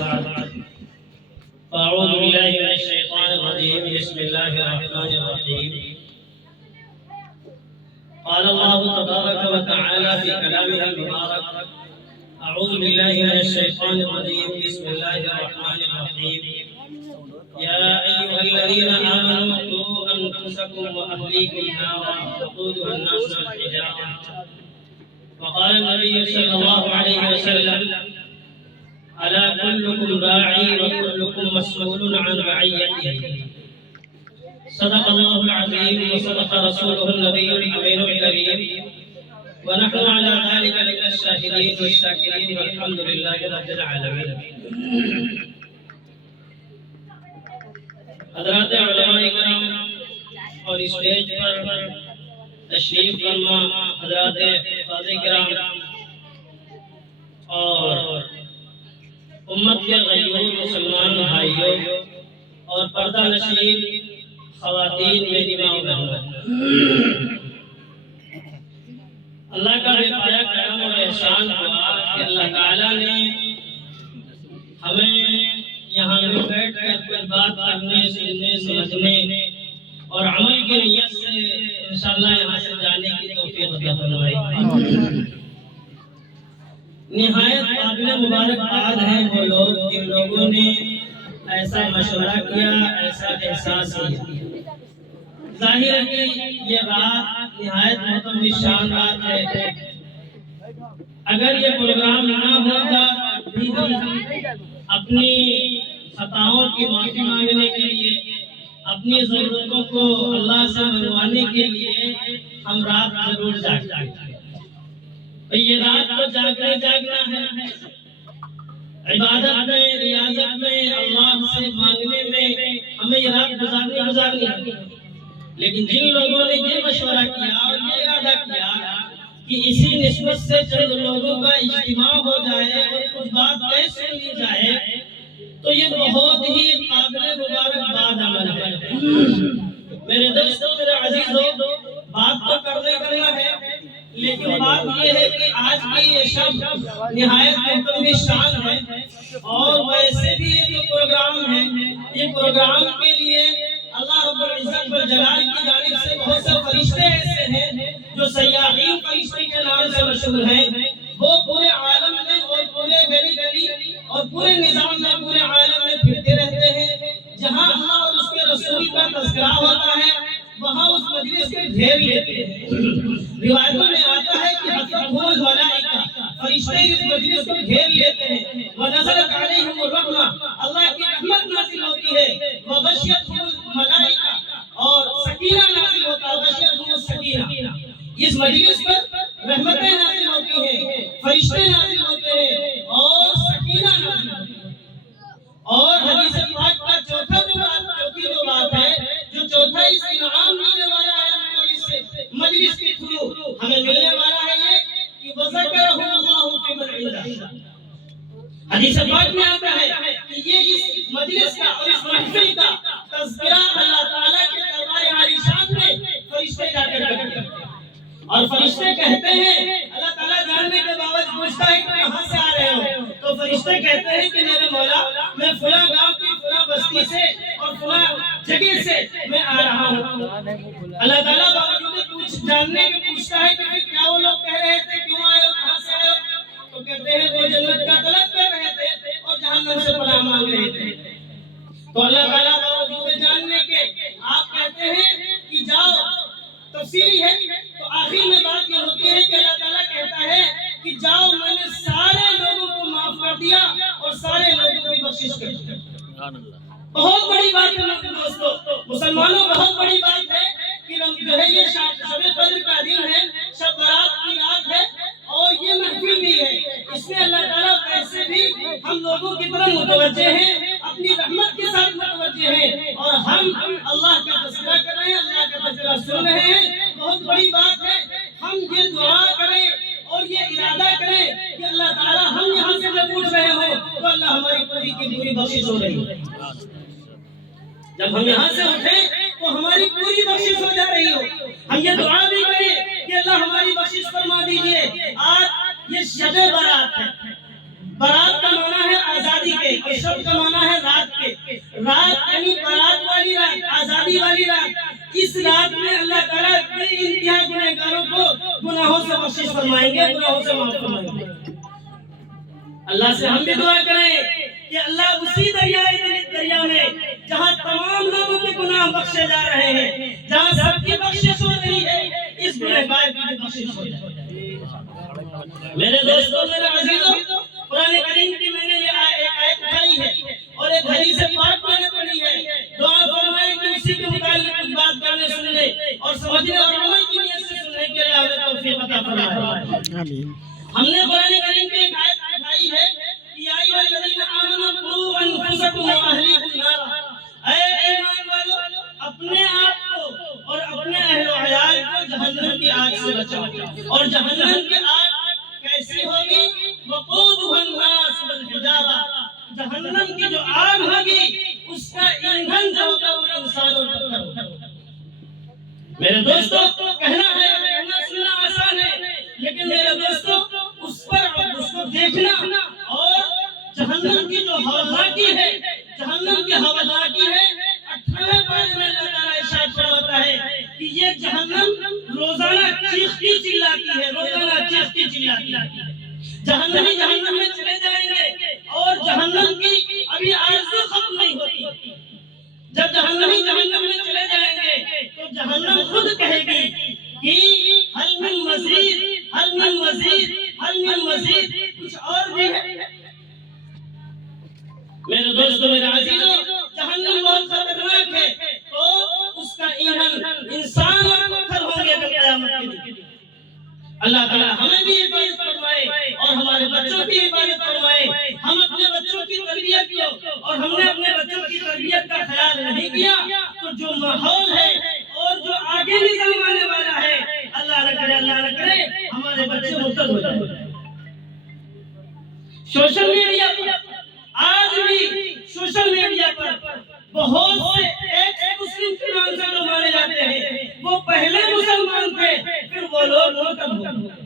أعوذ بالله من الشيطان الرجيم. بسم الله الرحمن الرحيم. قال الله تبارك وتعالى في كلامه المبارك: أعوذ بالله من الشيطان الرجيم. بسم الله الرحمن الرحيم. يا أيها الذين آمنوا قوا أنفسكم وأهليكم نارا وقودها الناس والحجارة. وقال النبي صلى الله عليه وسلم: ألا كلكم راعي وكلكم مسؤول عن رعيته. صدق الله العظيم وصدق رسوله النبي الأمين الكريم، ونحن على ذلك من الشاهدين والشاكرين والحمد لله رب العالمين. حضرات علماء کرام اور اسٹیج پر تشریف فرما حضرات حفاظ کرام اور امت کے غیور مسلمان بھائیوں اور پردہ نشین خواتین میری ماں بہنوں، اللہ کا بے پایا کرم اور احسان ہوا کہ اللہ تعالیٰ نے ہمیں یہاں میں بیٹھ کر کچھ بات کرنے، سننے، سمجھنے اور عمل کی نیت سے انشاءاللہ یہاں سے جانے کی توفیق عطا فرمائی۔ نہایت قابل مبارکباد ہیں وہ لوگ جن لوگوں نے ایسا مشورہ کیا، ایسا احساس کیا۔ ظاہر ہے کہ یہ رات نہایت محترم شان رات ہے۔ اگر یہ پروگرام نہ ہوتا بھی ہم اپنی خطاؤں کی معافی مانگنے کے لیے، اپنی ضرورتوں کو اللہ سے منوانے کے لیے ہم رات ضرور جاگتے ہیں۔ یہ رات کو جاگنا ہے، عبادت میں، ریاضت میں، اللہ سے مانگنے میں ہمیں یہ رات گزارنی ہے۔ لیکن جن لوگوں نے یہ مشورہ کیا اور یہ ارادہ کیا کہ اسی نسبت سے چند لوگوں کا اجتماع ہو جائے اور کچھ بات طے سن لی جائے، تو یہ بہت ہی قابل مبارکباد عمل ہے۔ میرے دوستوں، میرے عزیزوں، بات تو کرنا ہے، لیکن بات یہ ہے کہ آج کی یہ شب نہایت محترم شان ہے، اور ویسے بھی یہ جو پروگرام ہے، یہ پروگرام کے لیے اللہ رب العزت والجلال کی جانب سے بہت سے فرشتے ایسے ہیں جو سیاحین فرشتے کے نام سے مشہور ہیں۔ وہ پورے عالم میں اور پورے گلی اور پورے نظام میں، پورے عالم میں پھرتے رہتے ہیں۔ جہاں اللہ اور اس کے رسول کا تذکرہ ہوتا ہے، وہاں اس مجلس کے گھیر لیتے ہیں۔ روایتوں میں آتا ہے کہ حضرت الملائکہ، فرشتے اس مجلس کو گھیر لیتے ہیں۔ وَنَزَلَتْ عَلَيْهِمُ الرَّحْمَةُ، اللہ کی رحمت نازل ہوتی ہے۔ وَغَشِيَتْهُمُ الْمَلَائِکَةُ، اور سکینہ نازل ہوتا ہے۔ وَغَشِيَتْهُمُ السَّکینہ، اس مجلس پر رحمتیں نازل ہوتی ہیں، فرشتے نازل ہوتے ہیں اور سکینہ نازل ہوتی ہے۔ اور حدیث پاک کا چوتھی جو بات ہے، جو چوتھا اس انعام ملنے والا ہے ہم کو اس مجلس کے تھرو ہمیں ملنے والا ہے یہ کہ وَذَكَرَهُمُ اللَّهُ فِي مَنْ عِندَهُ۔ حدیث پاک میں آتا ہے کہ یہ اس مجلس کا اور اس محفل کا تذکرہ اللہ تعالیٰ کے دربار عالی شان میں فرشتے جا کر کرتے ہیں، اور فرشتے کہتے ہیں، اللہ تعالیٰ جاننے کے باوجود پوچھتا ہے کہ کہاں سے آ رہے ہو؟ تو فرشتے کہتے ہیں کہ میرے مولا، میں فلاں گاؤں کی فلاں بستی سے اور فلاں جگہ سے میں آ رہا ہوں۔ اللہ تعالیٰ باوجود جاننے کے پوچھتا ہے کہ کیا وہ لوگ کہہ رہے تھے، کیوں آئے ہو، کہاں سے آئے ہو؟ تو کہتے ہیں وہ جنت کا طلب کر رہے تھے اور جہنم سے پناہ مانگ رہے تھے۔ تو اللہ تعالیٰ باوجود جاننے کے آپ کہتے ہیں کہ جاؤ، تفصیلی ہے۔ تو آخر میں بات یہ ہوتی ہے کہ اللہ تعالیٰ کہتا ہے کہ جاؤ، میں نے سارے لوگوں کو معاف کر دیا اور سارے لوگوں کی بخشش کر دی۔ بہت بڑی بات ہے دوستو، مسلمانوں، بہت بڑی بات ہے کہ جو ہے یہ شب قدر کا دن ہے، شب برات کی رات ہے، اور یہ محفل بھی ہے۔ اس میں اللہ تعالیٰ ویسے بھی ہم لوگوں کی طرف متوجہ ہیں، اپنی رحمت کے ساتھ متوجہ ہیں، اور ہم اللہ کا تذکرہ کر رہے ہیں، اللہ کا تذکرہ سن رہے ہیں۔ بہت بڑی بات ہے ہم یہ دعا کریں اور یہ ارادہ کریں کہ اللہ تعالیٰ ہم یہاں سے جب اٹھ رہے ہوں تو اللہ ہماری پوری کی پوری بخشش ہو رہی ہے۔ جب ہم یہاں سے اٹھیں تو ہماری پوری بخشش ہو جا رہی ہو۔ ہم یہ دعا بھی کریں کہ اللہ ہماری بخشش فرما دیجئے۔ آج یہ شب برات ہے۔ برات کا معنی ہے آزادی کے، کہ سے ہم بھی دعا کریں کہ اللہ اسی دریا میں جہاں تمام لوگوں کے گناہ بخشے جا رہے ہیں، جہاں سب کی بخشش ہو رہی ہے، اس گنہگار کی بھی بخشش ہو جائے۔ میرے دوستوں، میرے عزیزوں، قرآن کریم کی میں نے یہ ایک آیت اٹھائی ہے اور ایک حدیث پاک میں نے پڑھی ہے۔ دعا فرمائیں کہ اسی کے متعلق کچھ بات کرنے سننے اور سمجھنے اور عمل کی نیت سے سننے کے لیے ہمیں توفیق عطا فرمائے۔ ہم نے قرآن کریم کی ایک آیت اٹھائی ہے کہ یا ایھا الذین آمنوا قوا انفسکم واہلیکم نارا، اے ایمان والو اپنے آپ کو اور اپنے اہل و عیال کو جہنم کی آگ سے بچاؤ۔ اور جہنم کی آگ کیسی ہوگی؟ وقودها الناس والحجارہ، جہنم کی جو آگ ہوگی اس کا ایندھن جو ہوگا وہ انسان اور پتھر ہوگا۔ میرے دوستو، کہنا سننا آسان ہے، لیکن میرے دوستو اس کو دیکھنا اور جہنم کی جو ہولناکی ہے، جہنم کی ہولناکی ہے، 18 پارے میں اللہ تعالیٰ ارشاد فرماتا ہے کہ یہ جہنم روزانہ چیختی چلاتی ہے، روزانہ چیختی چلاتی ہے۔ جہنمی جہنم میں چلے جائیں گے اور جہنم کی ابھی آرزو ختم نہیں ہوتی۔ جب جہنمی جہنم میں چلے جائیں گے تو جہنم خود کہے گی کہ حل من مزید، حل من مزید، حل من مزید، کچھ اور بھی ہے۔ میرے دوستو، میرے عزیزو، جہنم بہت خطرناک ہے، تو اس کا ایندھن انسان اور پتھر ہوں گے قیامت کے دن۔ اللہ تعالیٰ ہمیں بھی حفاظت فرمائے اور ہمارے بچوں کی حفاظت فرمائے۔ ہم اپنے بچوں کی تربیت کو اور ہم نے اپنے بچوں کی تربیت کا خیال نہیں کیا تو جو ماحول ہے اور جو آگے نظام آنے والا ہے، اللہ نہ کرے ہمارے بچے مرتد ہو جائیں۔ سوشل میڈیا پر آج بھی سوشل میڈیا پر بہت سے ایک مسلم کے نام سے جو مانے جاتے ہیں، وہ پہلے مسلمان تھے پھر وہ لوگ مرتد ہو گئے۔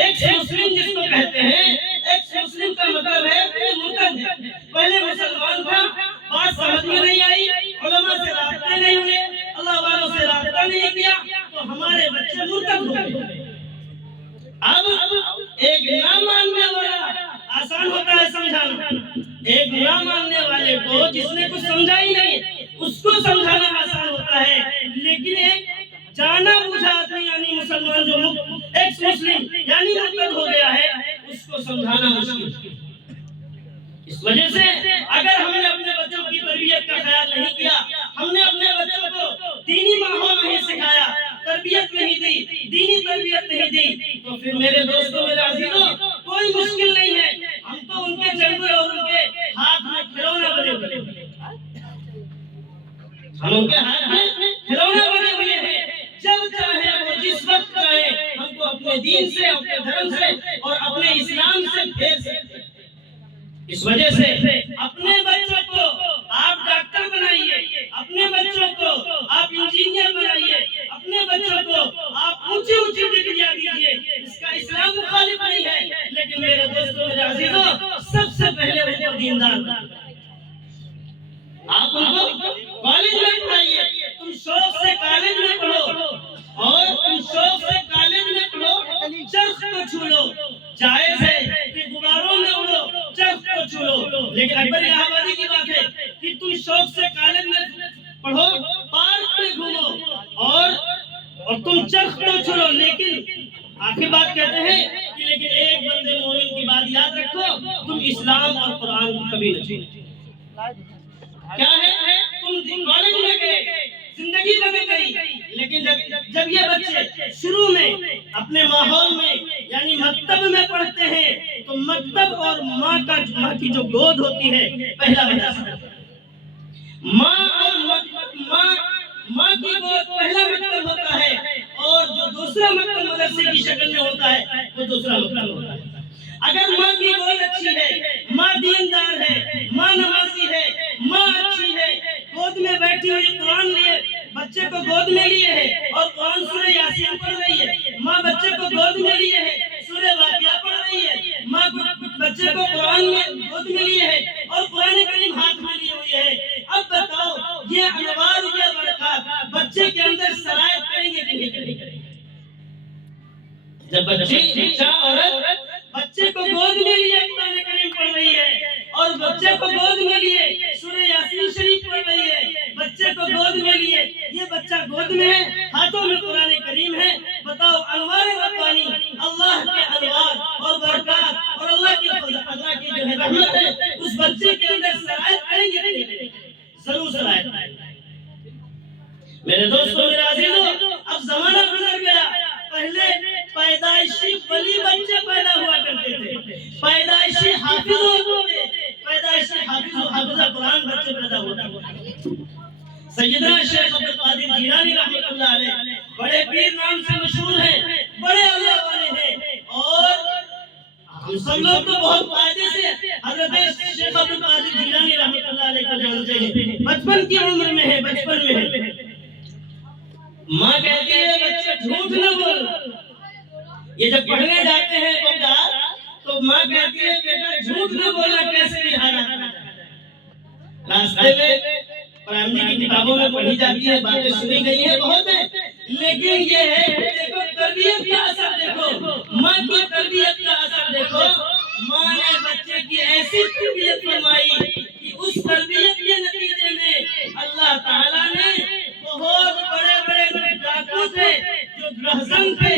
ایک مسلم جس کو کہتے ہیں، ایک مسلم کا مطلب ہے کہ مرتد ہے۔ پہلے مسلمان تھا، بات سمجھ میں نہیں آئی، علماء سے رابطے نہیں ہوئے، اللہ والوں سے رابطہ نہیں کیا تو ہمارے بچے مرتد ہو گئے۔ اب ایک نہ ماننے والا آسان ہوتا ہے سمجھانا، ایک نہ ماننے والے کو جس نے کچھ سمجھا ہی نہیں اس کو سمجھانا آسان ہوتا ہے، لیکن ایک جانا بوجھا آدمی یعنی مسلمان جو ایک مسلم یعنی مرتد ہو گیا ہے، اس کو سمجھانا مشکل۔ اس وجہ سے اگر ہم نے اپنے بچوں کی تربیت کا خیال نہیں کیا، ہم نے اپنے بچوں کو دینی ماحول نہیں سکھایا، تربیت نہیں دی، دینی تربیت نہیں دی، تو پھر میرے دوستوں، میرے عزیزوں، کوئی مشکل نہیں ہے، ہم تو ان کے جنگل اور ان کے ہاتھ میں کھلونا بنے ہوئے ہیں، ہم ان کے ہاتھ میں کھلونا بنے ہوئے ہیں۔ جب چاہے وہ جس وقت چاہے ہم کو اپنے دین سے، اپنے دھرم سے اور اپنے اسلام سے پھیر سکتے ہیں۔ اس وجہ سے اپنے بچوں کو آپ ڈاکٹر بنائیے، اپنے بچوں کو آپ انجینئر بنائیے، اپنے بچوں کو آپ اونچی اونچی ڈگریاں دیجیے، اس کا اسلام مخالف نہیں ہے، لیکن میرے دوستوں، میرے عزیزوں، سب سے پہلے ان کو دیندار بنائیے۔ آپ ان کو کالج میں پڑھائیے، تم شوق سے کالج میں پڑھو، اور تم شوق سے کالج میں پڑھو، چرخ کو چھو لو، جائز ہے کہ غباروں میں اڑو، چرخ کو چھو لو، لیکن اکبر آبادی کی بات ہے کہ تم شوق سے کالج میں پڑھو، پارک میں گھومو اور تم چرخ کو چھو لو، لیکن آخر بات کہتے ہیں کہ لیکن ایک بندے مومن کی بات یاد رکھو، تم اسلام اور قرآن کو کبھی نہ چھوڑو۔ کیا ہے؟ تم کالج میں گئے، زندگی بدل گئی، لیکن جب یہ بچے شروع میں اپنے ماحول میں یعنی مکتب میں پڑھتے ہیں تو مکتب اور ماں کی جو گود ہوتی ہے، پہلا مدرسہ، ماں کی گود پہلا مکتب ہوتا ہے، اور جو دوسرا مکتب مدرسے کی شکل میں ہوتا ہے وہ دوسرا مکتب ہوتا ہے۔ اگر ماں کی گود اچھی ہے، ماں دیندار ہے، ماں نمازی ہے، ماں اچھی ہے، گود میں بیٹھی ہوئی قرآن لیے بچے کو گود میں لیے ہے اور قرآن سورہ یاسین پڑھ رہی ہے، ماں بچے کو گود میں لیے ہے سورہ واقعہ پڑھ رہی ہے، ماں بچے کو قرآن میں گود میں لیے ہے اور قرآن کریم ہاتھ میں لیے ہوئی ہے۔ اب بتاؤ یہ انوار، یہ برکات بچے کے اندر سرایت کریں گے کہ نہیں کریں گے؟ جب بچہ عورت بچے کو گود میں لیے قرآن کو گود میں لیے سورہ یاسین شریف پڑھ رہی ہے، بچے کو گود میں لیے، یہ بچہ گود میں ہے، ہاتھوں میں قرآن کریم ہے. بتاؤ انوار ربانی، اللہ کے انوار اور برکات اور اللہ کی اللہ کی جو ہے رحمت ہے اس بچے کے اندر سرایت کریں گے، ضرور سرایت. میرے دوستوں، میرے عزیزوں، اب زمانہ گزر گیا. پہلے پیدائشی ولی بچے پیدا ہوا کرتے تھے، پیدائشی حافظ ہوتے تھے، پیدائشی حافظ و حافظہ قرآن بچے پیدا ہوتے تھے. سیدنا شیخ عبد القادر جیلانی رحمۃ اللہ علیہ بڑے پیر نام سے مشہور ہیں، بڑے اللہ والے ہیں، اور ہم سب لوگ تو بہت فائدے سے حضرت شیخ عبد القادر جیلانی رحمۃ اللہ علیہ کو جانتے ہیں. بچپن کی عمر میں ہے، بچپن میں ہے. ماں کہتی ہے بچے جھوٹ نہ بول. یہ جب پڑھنے جاتے ہیں تو ماں کہتی ہے بیٹا جھوٹ نہ بولنا کیسے بھی حالات. راستے میں پرائمری کی کتابوں میں پڑھی جاتی ہے، باتیں سنی گئی ہیں بہت ہیں، لیکن یہ ہے دیکھو تربیت کا اثر، دیکھو ماں کی تربیت کا اثر، دیکھو ماں نے بچے کی ایسی تربیت فرمائی کہ اس تربیت کے نتیجے میں اللہ تعالیٰ نے بہت بڑے بڑے ڈاکو تھے جو رہزن تھے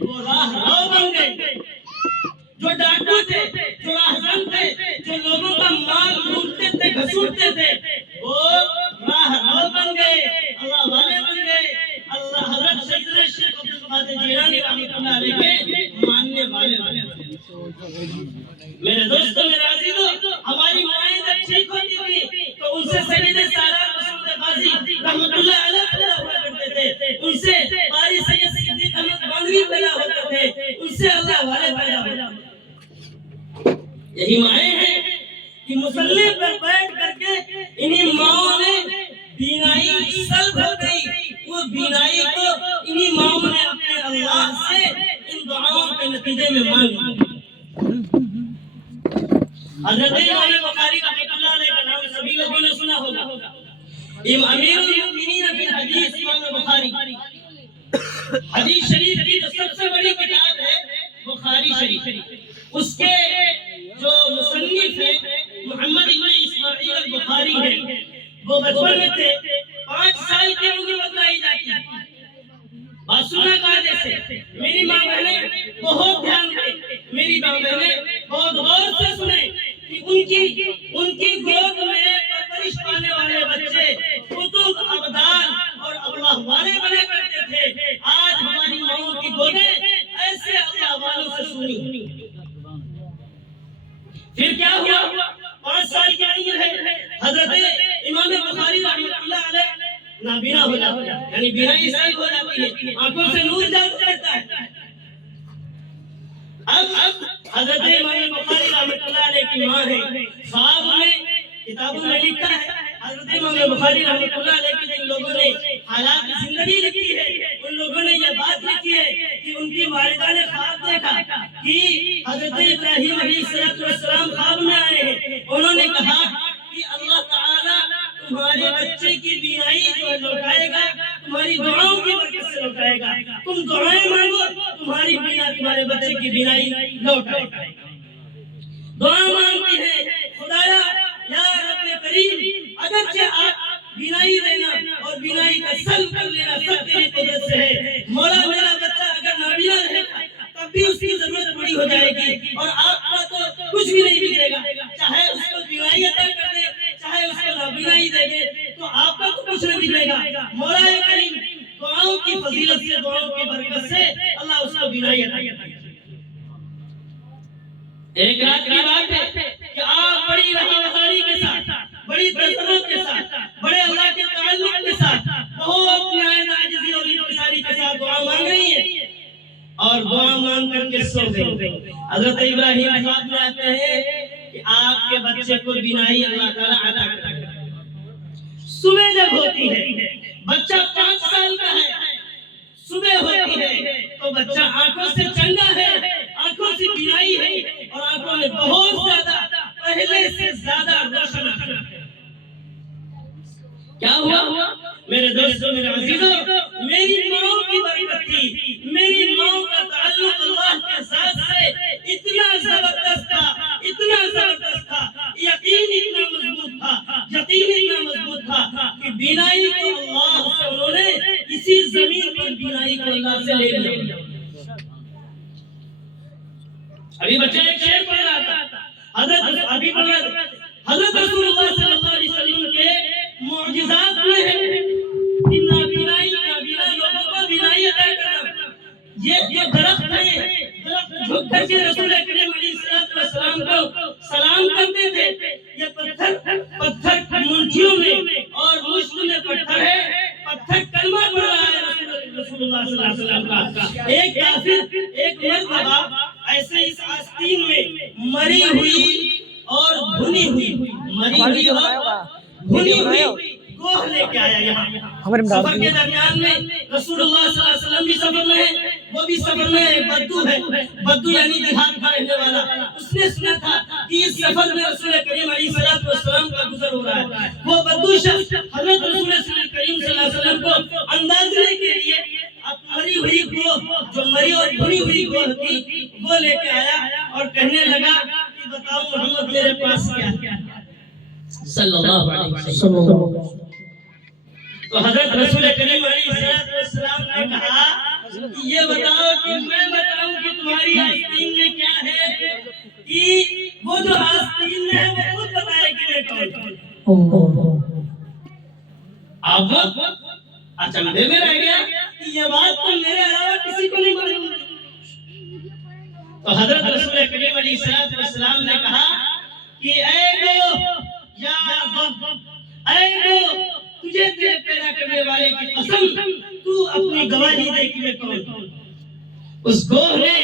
وہ راہ رو بن گئے. جو ڈاکو تھے، جو رہزن تھے، جو لوگوں کا مال لوٹتے تھے، گھسوٹتے تھے، وہ راہ رو بن گئے، اللہ والے بن گئے. اللہ حضرت سیدنا شیخ عبد القادر جیلانی رحمۃ اللہ علیہ کے ماننے والے بن گئے. میرے دوستوں، میرے عزیزوں، ہماری مائیں جب ٹھیک ہوتی تھی تو ان سے سید سالار مسعود غازی رحمۃ اللہ علیہ پیدا ہوا کرتے تھے، ان سے قاری سید صدیق احمد گانوی پیدا ہوتے تھے، ان سے اللہ والے پیدا ہوتے تھے. یہی مائیں ہیں کہ مصلی پر بیٹھ کر کے انہی ماؤں نے بینائی سلب ہو گئی، وہ بینائی کو انہی ماؤں نے اپنے اللہ سے ان دعاؤں کے نتیجے میں مانگی. حضرت امام بخاری رحمۃ اللہ علیہ کا نام سبھی لوگوں نے سنا ہوگا. امیر المؤمنین فی الحدیث امام بخاری، حدیث شریف کی جو سب سے بڑی کتاب ہے بخاری شریف، اس کے جو مصنف ہیں محمد ابن اسماعیل البخاری ہیں، وہ بچپن میں تھے، 5 سال کی عمر بتلائی جاتی ہے. بات سننا قاعدے سے، میری ماں بہنیں بہت دھیان دیں، میری ماں بہنیں بہت غور سے سنیں کہ ان کی گود میں پرورش پانے والے بچے قطب ابدال اور اللہ والے بنے کرتے تھے. آج ہماری ماؤں کی گودیں ایسے اللہ والوں سے سنی. پھر کیا ہوا؟ 5 سال کی عمر ہے، حضرت امام بخاری رحمۃ اللہ علیہ نابینا ہو جاتا ہے، یعنی بینائی صحیح ہو جاتی ہے، آنکھوں سے نور جاتا رہتا ہے. اب حضرت امام بخاری رحمۃ اللہ علیہ کی ماں ہے، خواب میں کتابوں میں لکھا ہے، حضرت امام بخاری رحمۃ اللہ علیہ کی جن لوگوں نے حالات زندگی لکھی ہے ان لوگوں نے یہ بات لکھی ہے کہ ان کی والدہ نے خواب دیکھا کہ حضرت ابراہیم علیہ السلام خواب میں آئے ہیں. انہوں نے کہا کہ اللہ تعالیٰ تمہارے بچے کی بینائی جو لوٹائے گا، تمہاری دعاؤں کی برکت سے لوٹائے گا. تم دعائیں مانگو، تمہاری تمہارے بچے کی بینائی لوٹائے گا. دعا مانگتی ہے خدایا یا رب کریم، اگرچہ آپ بینائی دینا اور بینائی کا سلب کر لینا سب تیری قدرت سے ہے، مولا میرا بچہ اگر نابینا رہے گا تب بھی اس کی ضرورت بڑی ہو جائے گی اور آپ کا تو کچھ بھی نہیں ملے گا. چاہے اس کو بینائی عطا کر دے، چاہے اس کو نابینائی دے دے، تو آپ کا تو کچھ نہیں ملے گا. مولا کریم دعاؤں کی فضیلت سے، دعاؤں کی برکت سے اللہ اس کو بینائی عطا کرے. ایک رات کی بات ہے کہ آپ بڑی رہاوساری کے ساتھ، بڑی تسلط کے ساتھ، بڑے اللہ کے تعلق کے ساتھ، بہت نہایت عاجزی اور انکساری کے ساتھ دعا مانگ رہی ہیں اور دعا مانگ کر کے سو گئی. حضرت ابراہیم خواب میں آتے ہیں کہ آپ کے بچے کو بینائی اللہ تعالیٰ عطا کرے. صبح جب ہوتی ہے، بچہ 5 سال کا ہے، صبح ہوتی ہے تو بچہ آنکھوں سے چنگا ہے، آنکھوں سے بینائی ہے اور آنکھوں میں بہت زیادہ پہلے سے زیادہ روشن ہے. کیا ہوا؟ میرے دوستوں، میرے عزیزوں، میری ماں کی برکت تھی، میری ماں کا تعلق اللہ کے ساتھ سے اتنا زبردست تھا، اتنا زبردست تھا، یقین اتنا لے لیا۔ ابھی بچہ ایک شعر پڑھ رہا تھا، حضرت رسول اللہ صلی اللہ علیہ وسلم کے معجزات میں ہے کہ نابینا لوگوں کو بینائی عطا کرنا۔ یہ درخت ہے، درخت جھک کر کے رسول کریم علیہ السلام کو سلام کرتے تھے۔ یہ پتھر منجیوں میں اور مشت میں پتھر ہے، پتھر کلمہ پڑھ رہا ہے رسول اللہ صلی اللہ علیہ وسلم کا۔ ایک کافر ایک مرتبہ ایسے اس آستین میں مری ہوئی اور بھنی ہوئی گوہ لے کے آیا یہاں۔ سفر کے درمیان میں رسول اللہ صلی اللہ علیہ وسلم بھی سفر میں ہے، وہ بھی سفر میں ہے۔ بدو ہے، بدو یعنی دیہات کا رہنے والا، اس نے سنا تھا کہ اس سفر میں رسول کریم علیہ السلام کا گزر ہو رہا ہے۔ وہ بدو شخص حضرت رسول کریم صلی اللہ علیہ وسلم کو اندازنے کے لیے مری ہوئی گوہ، جو مری اور بھنی ہوئی گوہ تھی، وہ لے کے آیا اور کہنے لگا کہ بتاؤ محمد میرے پاس کیا ہے صلی اللہ علیہ وسلم۔ تو حضرت رسول کریم علیہ السلام نے کہا کہ یہ بتاؤ کہ میں بتاؤں کہ تمہاری آستین میں کیا ہے، کہ وہ جو آستین میں ہے وہ خود بتائے کہ میں کون۔ اب اچنبے میں رہ گیا کہ یہ بات تو میرے علاوہ کسی کو نہیں معلوم۔ تو حضرت رسول کریم علیہ السلام نے کہا کہ اے گو، تجھے تیرے پیدا کرنے والے کی قسم، تو اپنی گواہی دے کہ میں کون۔ اس گوہ نے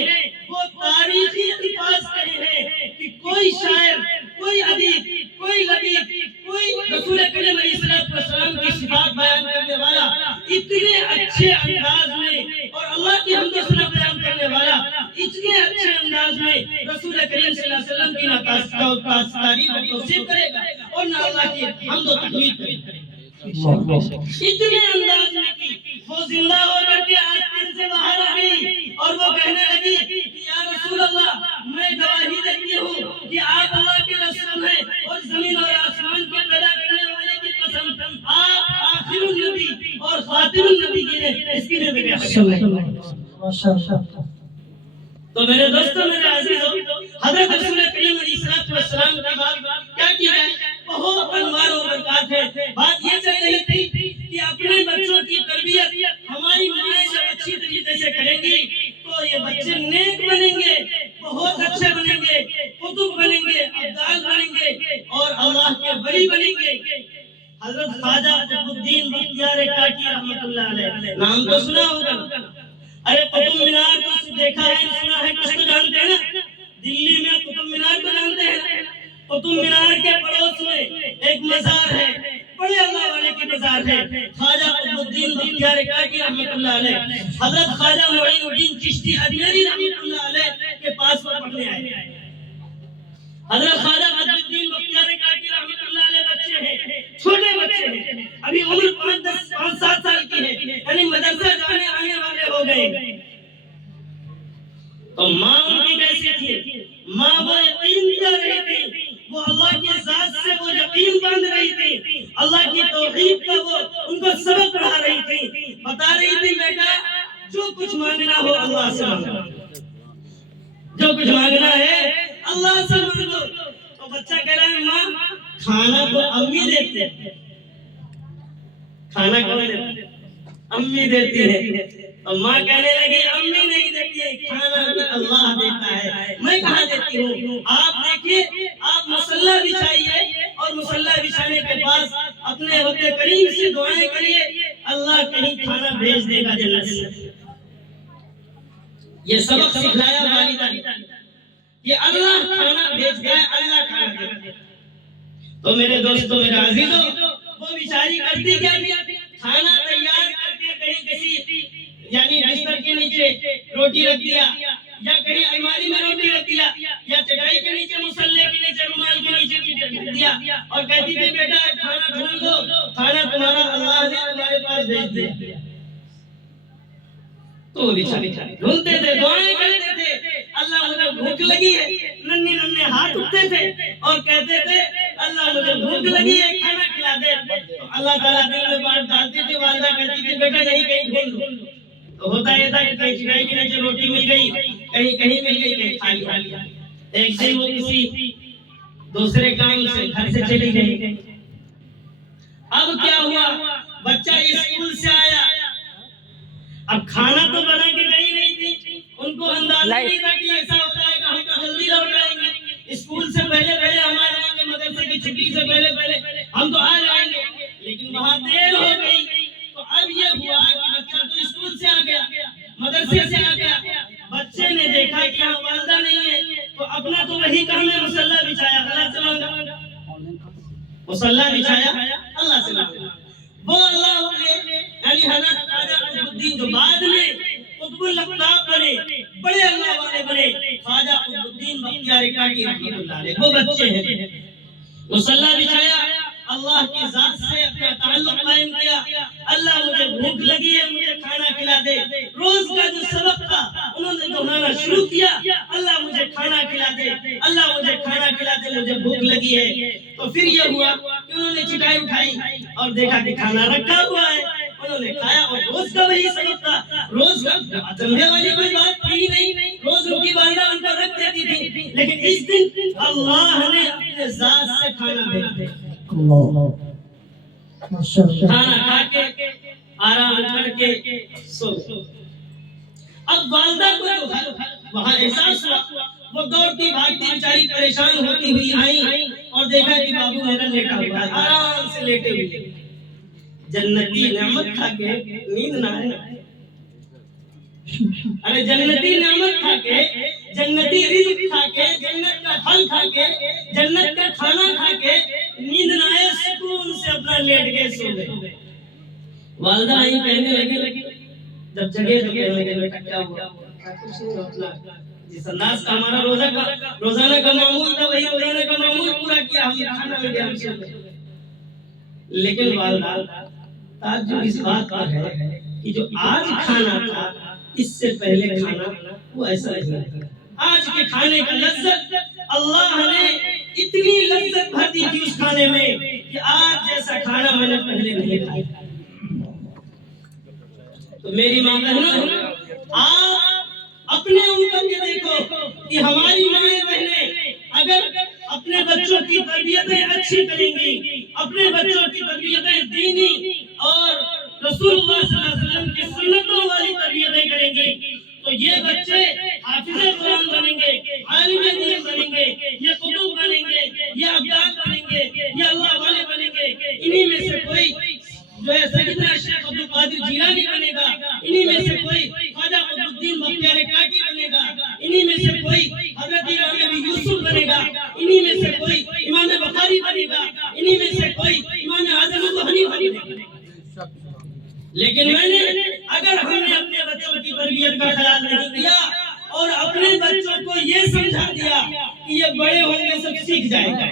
وہ تاریخی الفاظ کہے ہیں کہ کوئی شاعر، کوئی ادیب، کوئی لبیب، کوئی رسول کریم علیہ السلام کی صفات بیان کرنے والا اتنے اچھے انداز میں، اور اللہ کی حمد و ثنا بیان کرنے والا اتنے اچھے انداز میں رسول کریم صلی اللہ علیہ وسلم کی نہ تعریف و توصیف کرے گا اور نہ اللہ کی حمد و تحمید کرے گا۔ اتنے انداز میں کی وہ زندہ ہو کر کے آستین سے باہر آ گئی اور وہ کہنے لگی کہ یا رسول اللہ، میں گواہی دیتی ہوں کہ آپ اللہ کے رسول ہیں، اور زمین اور آسمان کے پیدا کرنے والے کی قسم، آپ آخر النبی اور خاتم النبی ہیں۔ اس کی نبی تو میرے دوستوں، میرے عزیزوں، حضرت رسول کریم علیہ السلام کی بات کیا کی جائے، بہت انوار و برکات ہے۔ بات یہ چل رہی تھی کہ اپنے بچوں کی تربیت ہماری مائیں جب اچھی طریقے سے کریں گی تو یہ بچے نیک بنیں گے، بہت اچھے بنیں گے، قطب بنیں گے، ابدال بنیں گے اور اللہ کے ولی بنیں گے۔ حضرت خواجہ قطب الدین بختیار کاکی رحمۃ اللہ علیہ، نام تو سنا ہوگا۔ ارے قطب مینار کو دیکھا ہے، سنا ہے، کچھ تو جانتے ہیں نا۔ دلی میں قطب مینار کو جانتے ہیں؟ قطب مینار کے پڑوس میں ایک مزار ہے، بڑے اللہ والے کی مزار ہے، خواجہ قطب الدین بختیار کاکی رحمۃ اللہ علیہ۔ حضرت خواجہ معین الدین چشتی اجمیری رحمۃ اللہ علیہ کے پاس وہ پڑھنے آئے۔ حضرت خواجہ قطب الدین بختیار کاکی رحمۃ اللہ علیہ بچے ہیں، چھوٹے بچے ہیں، ابھی عمر 5-7 سال کی ہے، یعنی مدرسہ جانے آنے والے ہو گئے۔ تو ماں ان کی کیسی تھی؟ ماں وہ یقین دیا رہی تھی، وہ اللہ کی ذات سے وہ یقین باندھ رہی تھی، اللہ کی توحید کا وہ ان کو سبق پڑھا رہی تھی، بتا رہی تھی بیٹا جو کچھ مانگنا ہو اللہ سے مانگو، جو کچھ مانگنا ہے اللہ سے مانگو۔ تو بچہ کہہ رہا ہے ماں کھانا تو امی دیتی ہے، کھانا کون دیتی ہے؟ امی دیتی ہے۔ اور ماں کہنے لگی امی نہیں دیتی ہے، کھانا بھی اللہ دیتا ہے، میں کہاں دیتی ہوں؟ آپ دیکھیے، آپ مصلی بچھائیے اور مصلی بچھانے کے بعد اپنے رب کریم سے دعائیں کریے، اللہ کہیں کھانا بھیج دے گا جنت سے۔ یہ سبق سکھلایا والدہ نے کہ اللہ کھانا بھیج دے، اللہ کھانا دے۔ تو میرے دوستوں، میرے عزیزوں، وہ بیچاری کرتی کیا تھی؟ کھانا تیار کر کے کہیں کسی یعنی بستر کے نیچے روٹی رکھ دیا، یا کہیں الماری میں روٹی رکھ دیا، یا چٹائی کے نیچے، مصلی کے نیچے، رومال کے نیچے رکھ دیا، اور کہتی تھی بیٹا کھانا ڈھونڈ لو، کھانا تمہارا اللہ نے تمہارے پاس بھیج دیا۔ تو بیچارے ڈھونڈتے تھے، دعائیں کرتے تھے، اللہ مجھے بھوک لگی ہے، ننھے ننھے ہاتھ اٹھتے تھے اور کہتے تھے اللہ مجھے بھوک لگی ہے، کھانا کھلا دے۔ تو اللہ تعالیٰ دل میں بات ڈالتی تھی، والدہ کہتی تھی بیٹا نہیں کہیں ڈھونڈ لو۔ تو ہوتا یہ تھا کہ چٹائی کے نیچے روٹی مل گئی، کہیں مل گئی، کہیں کھا لیا۔ ایک دن وہ کسی دوسرے کام سے گھر سے چلی گئی۔ اب کیا ہوا، بچہ اسکول سے آیا، اب کھانا تو بنا کے گئی نہیں تھی، ان کو اندازہ نہیں تھا کہ ایسا ہوتا ہے کہ ہم تو جلدی لوٹ آئیں گے، اسکول سے پہلے ہم آ جائیں گے، مدرسے کی چھٹی سے پہلے ہم تو آ جائیں گے، لیکن وہاں دیر ہو گئی۔ تو اب یہ ہوا کہ بچہ تو اسکول سے آ گیا، مدرسے سے آ گیا، بچے نے دیکھا کہ یہاں والدہ نہیں ہے، تو اپنا تو وہی کام ہے، مصلی بچھایا، اللہ سے مانگا، مصلی بچھایا، اللہ سے مانگا۔ وہ اللہ والے یعنی حضرت خواجہ قطب الدین جو بعد میں قطب الاقطاب بنے، بڑے اللہ والے بنے، خواجہ قطب الدین بختیار کاکی رحمۃ اللہ علیہ، وہ بچے ہیں، مصلی بچھایا، اللہ کی ذات سے اپنا تعلق قائم کیا، اللہ مجھے بھوک لگی ہے، مجھے کھانا کھلا دے، روز کا جو سبق تھا انہوں نے دہرانا شروع کیا، اللہ مجھے کھانا کھلا دے، اللہ مجھے کھانا کھلا دے، مجھے بھوک لگی ہے۔ تو پھر یہ ہوا کہ انہوں نے چٹائی اٹھائی اور دیکھا کہ کھانا رکھا ہوا ہے، انہوں نے کھایا، اور روز کا وہی سبق تھا، روز کا اچنبھے والی کوئی بات تھی نہیں، روز ان کی والدہ ان کو رکھ دیتی تھی، لیکن اس دن اللہ نے اپنے ذات سے کھانا بھیج دیا، کھانا کھا کے آرام کر کے سو۔ اب والدہ کو وہاں احساس ہوا، وہ دوڑتی بھاگتی بیچاری پریشان ہوتی ہوئی آئی اور دیکھا کہ بابو میرا لیٹا ہوا ہے، آرام سے لیٹے ہوئے، جنتی نعمت کھا کے نیند نہ آئے، ارے جنتی نعمت کھا کے، جنتی رزق کھا کے، جنت کا پھل کھا کے، جنت کا کھانا کھا کے نیند نہ آئے، سکون سے اپنا لیٹ گئے، سو گئے۔ والدہ آئی، کہنے لگی، جب جگہ تو کہنے لگے بیٹا کیا ہوا؟ کچھ نہیں ہوتا، جس انداز کا ہمارا روزانہ کا معمول تھا وہی روزانہ کا معمول پورا کیا، ہم کھانا مل گیا، ہم سو گئے۔ لیکن والدہ تعجب اس بات پر ہے کہ جو آج کھانا تھا اس سے پہلے کھانا وہ ایسا نہیں ہے، آج کے کھانے کا لذت اللہ نے اتنی لذت بھر دی تھی اس کھانے میں کہ آج جیسا کھانا میں نے پہلے نہیں کھایا۔ تو میری ماں بہنوں، آپ اپنے اوپر یہ دیکھو کہ ہماری مائیں بہنیں اگر اپنے بچوں کی تربیتیں اچھی کریں گی، اپنے بچوں کی تربیتیں دینی اور رسول اللہ صلی اللہ علیہ وسلم کی سنتوں والی تربیتیں کریں گی، تو یہ بچے حافظ قرآن بنیں گے، عالم دین بنیں گے، یہ قطب بنیں گے، یہ ابدال بنیں گے، یہ اللہ والے بنیں گے۔ انہی میں سے کوئی جو ہے سیدنا شیخ عبد القادر جیلانی بنے گا، انہی میں سے کوئی خواجہ قطب الدین بختیار کاکی بنے گا، انہی میں سے کوئی حضرت امام ابی یوسف بنے گا، انہی میں سے کوئی امام بخاری بنے گا، انہی میں سے کوئی امام اعظم ابو حنیفہ بنے گا۔ لیکن اگر ہم نے اپنے بچوں کی تربیت کا خیال نہیں کیا اور اپنے بچوں کو یہ سمجھا دیا کہ یہ بڑے ہوں گے سب سیکھ جائے گا،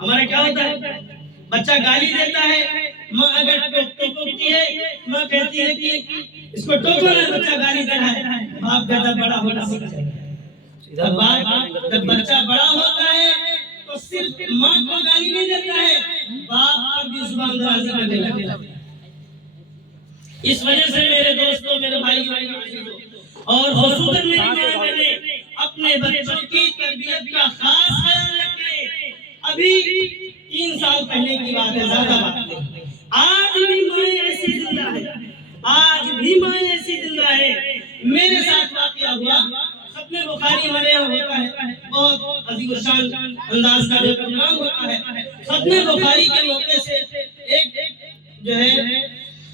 ہمارا کیا ہوتا ہے، بچہ گالی دیتا ہے، ماں اگر ٹوکتی ہے، ماں کہتی ہے کہ اس کو ٹوکو نہ، بچہ گالی دے رہا ہے، باپ کہتا بڑا ہونا سیکھ جائے گا۔ جب بچہ بڑا ہوتا ہے تو صرف ماں کو گالی نہیں دیتا ہے، باپ پر بھی زبان درازی کرنے لگتا ہے۔ اس وجہ سے میرے دوستوں، میرے بھائیوں اور خصوصاً میری ماں بہنیں اپنے بچوں کی تربیت کا خاص خیال رکھیں۔ ابھی 3 سال پہلے کی بات ہے، زیادہ بات نہیں، آج بھی مائیں ایسی زندہ ہے، آج بھی مائیں ایسی زندہ ہے۔ میرے ساتھ واقعہ ہوا، ختم بخاری ہمارے یہاں ہوتا ہے، بہت عظیم الشان انداز کا پروگرام ہوتا ہے۔ ختم بخاری کے موقع سے ایک جو ہے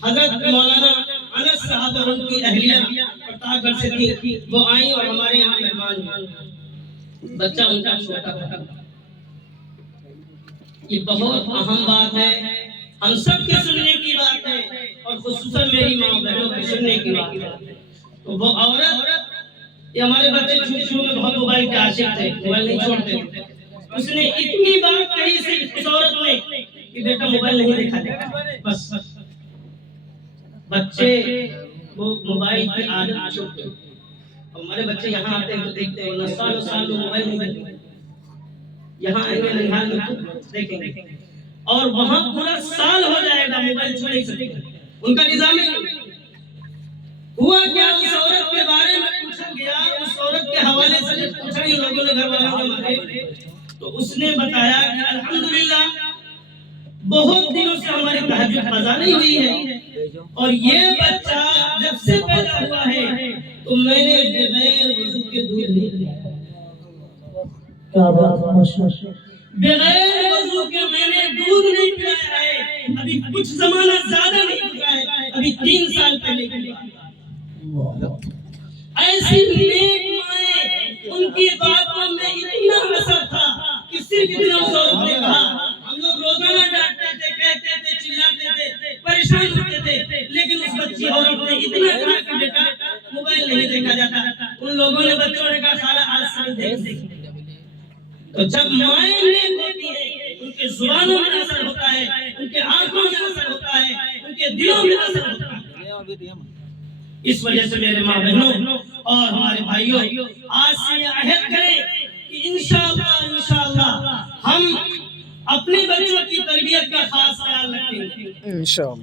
حضرت مولانا انس صاحب اور ان کی اہلیہ پرتاپ گڑھ سے تھی، وہ آئیں اور ہمارے یہاں مہمان ہوئے، بچہ ان کا چھوٹا تھا۔ یہ بہت اہم بات ہے، ہم سب کے سننے کی بات ہے اور خصوصاً میری ماں بہنوں کے سننے کی بات ہے۔ تو وہ عورت، یہ ہمارے بچے شروع میں بہت موبائل کے عاشق تھے، موبائل نہیں چھوڑتے تھے، اس نے اتنی بات کہی صرف اس عورت نے کہ بیٹا موبائل نہیں دیکھا جائے، بس بچے وہ موبائل کی عادت چھوڑ گئے۔ ہمارے بچے یہاں آتے ہیں تو دیکھتے ہیں، ورنہ سالوں سال وہ موبائل نہیں دیکھتے، یہاں آئیں گے ننھال میں دیکھیں گے، اور وہاں پورا سال ہو جائے گا موبائل چھوڑ نہیں سکتے، ان کا نظام ہے۔ ہوا کیا اس عورت کے بارے میں پوچھا گیا، اس عورت کے حوالے سے جب پوچھا ان لوگوں نے گھر والوں نے ہمارے، تو اس نے بتایا کہ الحمدللہ بہت دنوں سے ہماری تہجد قضا نہیں ہوئی ہے، اور یہ بچہ جب سے پیدا ہوا ہے تو میں نے بغیر وضو کے دودھ نہیں پیا۔ کیا بات ہے، بغیر وضو کے میں نے دودھ نہیں پلایا ہے۔ ابھی کچھ زمانہ زیادہ نہیں گزرا ہے، ابھی 3 سال پہلے کی بات۔ ایسی نیک مائیں، ان کی باتوں میں اتنا اثر تھا کہ صرف اتنا عورت نے کہا، ہم لوگ روزانہ ڈانٹتے تھے، کہتے تھے، چلاتے تھے، پریشان ہوتے تھے، لیکن اس بچی عورت نے اتنا کہا کہ بیٹا موبائل نہیں دیکھا جاتا۔ ان لوگوں نے بچوں نے کہا خالہ آج سے دیکھ۔ تو جب مائیں نیک ہوتی ہیں، ان کے زبانوں میں اثر ہوتا ہے، ان کے آنکھوں میں اثر ہوتا ہے، ان کے دلوں میں اثر ہوتا ہے۔ اس وجہ سے میرے ماں بہنوں اور ہمارے بھائیوں، آج سے یہ عہد کریں کہ انشاءاللہ ہم اپنے بچوں کی تربیت کا خاص خیال رکھیں گے،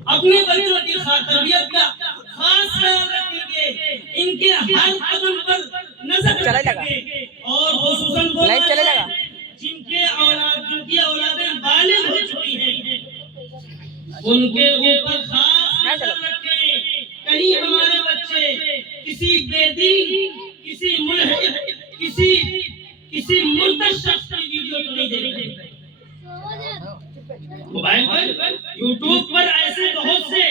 اپنے بچوں کی تربیت کا خاص خیال رکھیں گے، ان کے ہر قدم پر نظر رکھیں گے، اور خصوصاً جن کی اولادیں بالغ ہو چکی ہیں ان کے اوپر خاص نظر رکھیں، کہیں ہمارے بچے کسی بے دین، کسی ملحد، کسی مرتد شخص کی ویڈیو تو نہیں دیکھتے۔ موبائل پر، یوٹیوب پر ایسے بہت سے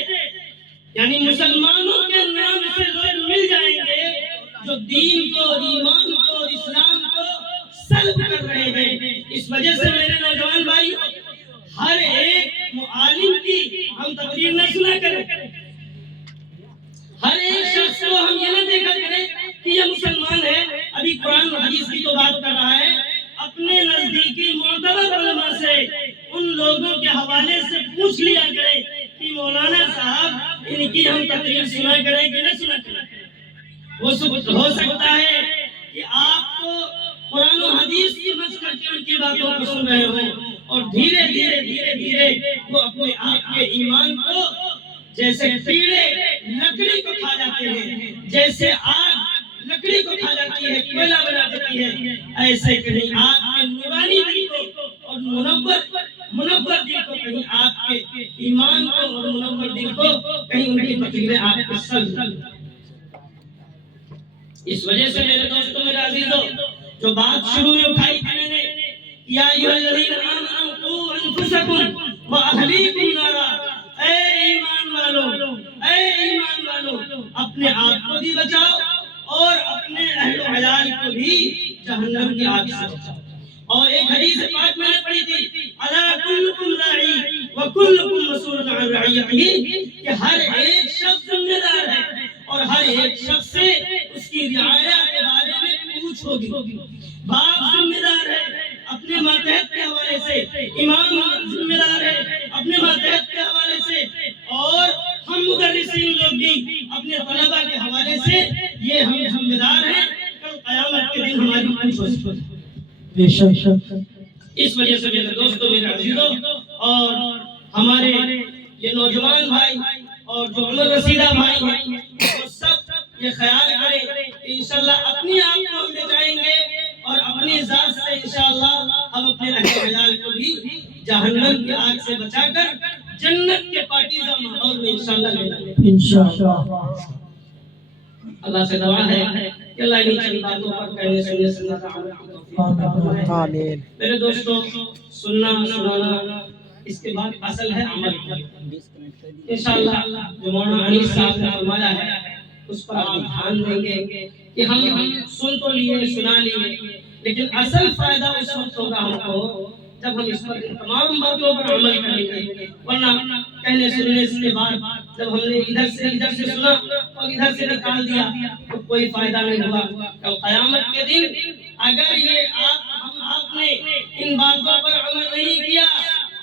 یعنی مسلمانوں کے نام سے لوگ مل جائیں گے جو دین کو، ایمان کو، اسلام کو سلب کر رہے ہیں۔ اس وجہ سے میرے نوجوان بھائی، ہر ایک معلم کی ہم تقریر نہ سنا کریں، ہر ایک شخص کو ہم یہ نہ دیکھا کریں کہ یہ مسلمان ہے، ابھی قرآن و حدیث کی تو بات کر رہا ہے، اپنے نزدیکی معتبر علماء سے، ان لوگوں کے حوالے سے پوچھ لیا کریں کہ مولانا صاحب ان کی ہم تقریر سنا کریں کہ نہ سنا کریں۔ ہو سکتا ہے کہ آپ کو قرآن و حدیث سمجھ کر کے ان کی باتوں کو سن رہے ہوں، اور دھیرے دھیرے وہ اپنے آپ کے ایمان کو جیسے کیڑے لکڑی کو کھا جاتے ہیں، جیسے آگ لکڑی کو کھا جاتی ہے، کوئلہ بنا دیتی ہے، ایسے کہیں آپ کے نورانی دل کو اور منور دل کو، کہیں آپ کے ایمان کو اور منور دل کو کہیں ان کی تقریریں آپ کو سلب۔ اس وجہ سے میرے دوستوں، میرے عزیزوں، جو بات شروع میں اٹھائی تھی میں نے، یا ایھا الذین آمنوا قوا انفسکم واہلیکم نارا، اے ایمان والو، اپنے آپ کو بھی بچاؤ اور اپنے اہل و عیال کو بھی جہنم کی آگ سے بچاؤ۔ اور ایک حدیث پاک میں نے پڑھی تھی، الا کلکم راعی وکلکم مسئول عن رعیتہ، کہ ہر ایک شخص ذمہ دار ہے اور ہر ایک شخص سے اس کی رعایا کے بارے میں پوچھ ہوگی۔ باپ ذمہ دار ہے اپنے ماتحت کے حوالے سے، امام ذمہ دار ہے اپنے ماتحت کے حوالے سے، اور ہم مدرسین لوگ بھی اپنے طلباء کے حوالے سے یہ ہم ذمہ دار ہیں، کل قیامت کے دن ہماری پوچھ ہوگی۔ اس وجہ سے میرے دوستوں، میرے عزیزوں، اور ہمارے یہ نوجوان بھائی اور جو عمر رسیدہ بھائی ہیں، وہ سب یہ خیال کریں کہ انشاءاللہ اپنی آپ کو ہم بچائیں گے، اور اپنی ذات سے انشاءاللہ ہم اپنے اہل و عیال کو بھی جہنم کی آگ سے بچا کر جنت کے پاکیزہ ماحول میں انشاءاللہ لے جائیں گے انشاءاللہ۔ اللہ سے دعا ہے کہ اللہ انہی چند باتوں پر کہنے سننے سے آمین۔ میرے دوستوں، سننا سنانا، اس کے بعد اصل ہے عمل کی۔ انشاءاللہ جو مولانا انیس صاحب نے فرمایا ہے اس پر آپ دھیان دیں گے کہ ہم سن تو لیے، سنا لیے، لیکن اصل فائدہ اس وقت ہوگا ہم کو جب ہم اس پر تمام باتوں پر عمل کریں گے، ورنہ کہنے سننے کے بعد جب ہم نے ادھر سے سنا اور ادھر سے نکال دیا تو کوئی فائدہ نہیں ہوا۔ کل قیامت کے دن اگر یہ آپ نے ان باتوں پر عمل نہیں کیا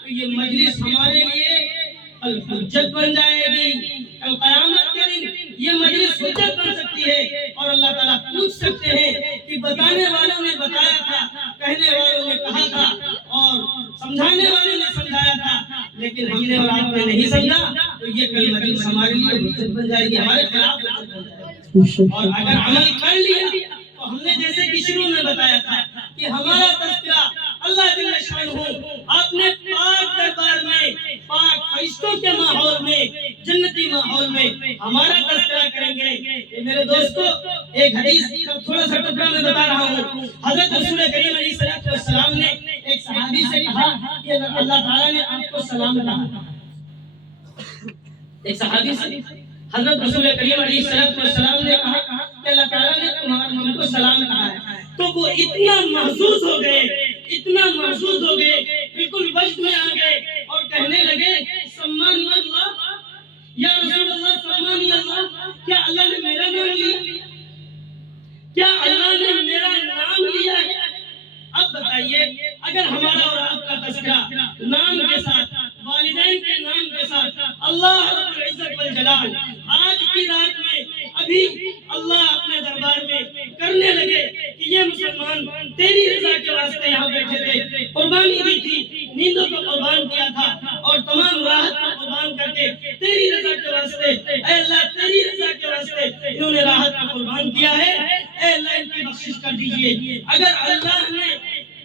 تو یہ مجلس ہمارے لیے حجت بن جائے گی۔ کل قیامت کے دن یہ مجلس حجت بن سکتی ہے، اور اللہ تعالیٰ پوچھ سکتے ہیں کہ بتانے والوں نے بتایا تھا، کہنے والوں نے کہا تھا، اور سمجھانے والوں نے سمجھایا تھا، لیکن ہم نے اور آپ نے نہیں سمجھا، تو یہ کل مجلس ہمارے لیے حجت بن جائے گی، ہمارے خلاف حجت بن جائے گی۔ اور اگر عمل کر لیا تو ہم نے جیسے کہ شروع میں بتایا تھا کہ ہمارا تذکرہ اللہ جل شانہ اپنے پاک دربار میں، پاک فرشتوں کے ماحول میں، جنتی ماحول میں ہمارا تذکرہ کریں گے۔ کہ میرے دوستو، ایک حدیث کا تھوڑا سا ٹکڑا میں بتا رہا ہوں۔ حضرت رسول کریم علیہ السلام نے ایک صحابی سے کہا کہ اللہ تعالیٰ نے آپ کو سلام کہا۔ ایک صحابی سے حضرت رسول کریم علیہ السلام نے کہا کہ اللہ تعالیٰ نے ہم کو سلام کہا ہے، تو وہ اتنا محظوظ ہو گئے، اتنا محظوظ ہو گئے، بالکل وجد میں آ گئے اور کہنے لگے سمانی اللہ یا رسول اللہ، سمانی اللہ، کیا اللہ نے میرا نام لیا؟ کیا اللہ نے میرا نام لیا ہے؟ اب بتائیے، اگر ہمارا اور آپ کا تذکرہ نام کے ساتھ، والدین کے نام کے ساتھ، اللہ رب العزت والجلال آج کی رات میں ابھی اللہ اپنے دربار میں کرنے لگے کہ یہ مسلمان تیری رضا کے واسطے یہاں بیٹھے تھے، قربانی دی تھی، نیندوں کو قربان کیا تھا اور تمام راحت کو قربان کر کے تیری رضا کے واسطے، اے اللہ تیری رضا کے واسطے انہوں نے راحت کو قربان کیا ہے، اے اللہ ان کی بخشش کر دیجئے۔ اگر اللہ نے،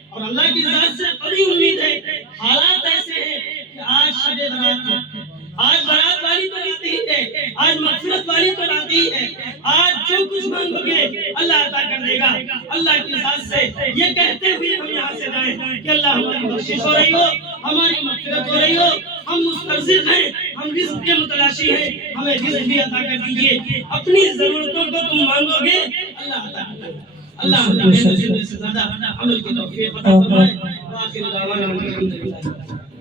اور اللہ کی ذات سے بڑی امید ہے، حالات ایسے ہیں کہ آج شب برات ہے، آج برات والی تو آتی ہی ہے، آج مغفرت والی تو آتی ہی ہے، آج جو کچھ مانگو گے اللہ عطا کر دے گا۔ اللہ کی ذات سے یہ کہتے ہوئے ہم یہاں سے جائیں کہ اللہ ہماری بخشش ہو رہی ہو، ہماری مغفرت ہو رہی ہو، ہم مسترزق ہیں، ہم رزق کے متلاشی ہیں، ہمیں رزق بھی عطا کر دیجئے۔ اپنی ضرورتوں کو تم مانگو گے اللہ عطا کر دے گا۔ اللہ ہمیں سے زیادہ عمل کی توفیق عطا فرمائے۔ وآخر دعوانا الحمدللہ۔